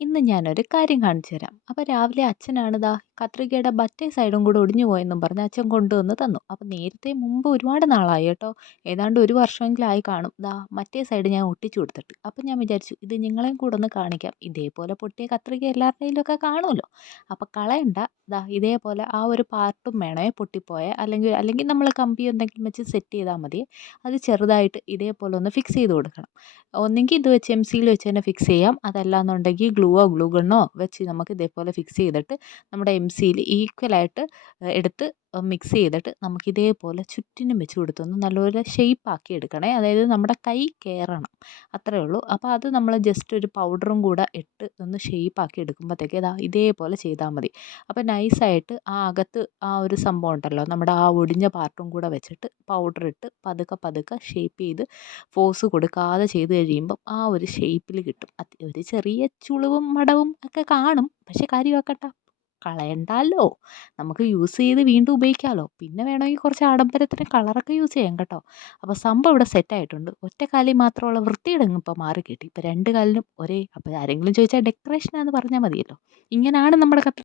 ഇന്ന് ഞാനൊരു കാര്യം കാണിച്ചു തരാം. അപ്പോൾ രാവിലെ അച്ഛനാണ് കത്രികയുടെ മറ്റേ സൈഡും കൂടെ ഒടിഞ്ഞു പോയെന്നും പറഞ്ഞ് അച്ഛൻ കൊണ്ടുവന്ന് തന്നു. അപ്പോൾ നേരത്തെ മുമ്പ് ഒരുപാട് നാളായി കേട്ടോ. ഏതാണ്ട് ഒരു വർഷമെങ്കിലും ആയി കാണും. മറ്റേ സൈഡ് ഞാൻ ഒട്ടിച്ചു കൊടുത്തിട്ട്. അപ്പോൾ ഞാൻ വിചാരിച്ചു ഇത് നിങ്ങളെയും കൂടെ ഒന്ന് കാണിക്കാം. ഇതേപോലെ പൊട്ടിയ കത്രിക എല്ലാവരുടെ കയ്യിലൊക്കെ കാണുമല്ലോ. അപ്പോൾ കളയണ്ട. ഇതേപോലെ ആ ഒരു പാർട്ടും വേണേ പൊട്ടിപ്പോയ അല്ലെങ്കിൽ അല്ലെങ്കിൽ നമ്മൾ കമ്പി എന്തെങ്കിലും വെച്ച് സെറ്റ് ചെയ്താൽ മതി. അത് ചെറുതായിട്ട് ഇതേപോലെ ഒന്ന് ഫിക്സ് ചെയ്ത് കൊടുക്കണം. ഒന്നെങ്കിൽ ഇത് വെച്ച് എംസിയിൽ വെച്ച് തന്നെ ഫിക്സ് ചെയ്യാം. അതല്ലാന്നുണ്ടെങ്കിൽ ഗ്ലൂവോ ഗ്ലൂ ഗണ്ണോ വെച്ച് നമുക്ക് ഇതേപോലെ ഫിക്സ് ചെയ്തിട്ട് നമ്മുടെ എംസിയിൽ ഈക്വലായിട്ട് എടുത്ത് മിക്സ് ചെയ്തിട്ട് നമുക്ക് ഇതേപോലെ ചുറ്റിനും വെച്ച് കൊടുത്തൊന്ന് നല്ലപോലെ ഷേപ്പാക്കി എടുക്കണേ. അതായത് നമ്മുടെ കൈ കയറണം. അത്രേ ഉള്ളൂ. അപ്പോൾ അത് നമ്മൾ ജസ്റ്റ് ഒരു പൗഡറും കൂടെ ഇട്ട് ഒന്ന് ഷേപ്പാക്കി എടുക്കുമ്പോഴത്തേക്ക് ഇതേപോലെ ചെയ്താൽ മതി. അപ്പോൾ നൈസായിട്ട് ആ അകത്ത് ആ ഒരു സംഭവം ഉണ്ടല്ലോ നമ്മുടെ ആ ഒടിഞ്ഞ പാർട്ടും കൂടെ വെച്ചിട്ട് പൗഡർ ഇട്ട് പതുക്കെ പതുക്കെ ഷേപ്പ് ചെയ്ത് ഫോഴ്സ് കൊടുക്കാതെ ചെയ്ത് കഴിയുമ്പം ആ ഒരു ഷേപ്പിൽ കിട്ടും. ഒരു ചെറിയ ചുളിവും മടവും ഒക്കെ കാണും. പക്ഷെ കാര്യമാക്കണ്ട. കളയണ്ടാല്ലോ. നമുക്ക് യൂസ് ചെയ്ത് വീണ്ടും ഉപയോഗിക്കാമല്ലോ. പിന്നെ വേണമെങ്കിൽ കുറച്ച് ആഡംബരത്തിന് കളറൊക്കെ യൂസ് ചെയ്യാം കേട്ടോ. അപ്പോൾ സംഭവം ഇവിടെ സെറ്റായിട്ടുണ്ട്. ഒറ്റ കാലിൽ മാത്രമുള്ള വൃത്തികേടങ്ങ് ഇപ്പോൾ മാറി കിട്ടി. ഇപ്പോൾ രണ്ട് കാലിനും ഒരേ അപ്പോൾ ആരെങ്കിലും ചോദിച്ചാൽ ഡെക്കറേഷനാന്ന് പറഞ്ഞാൽ മതിയല്ലോ. ഇങ്ങനെയാണ് നമ്മുടെ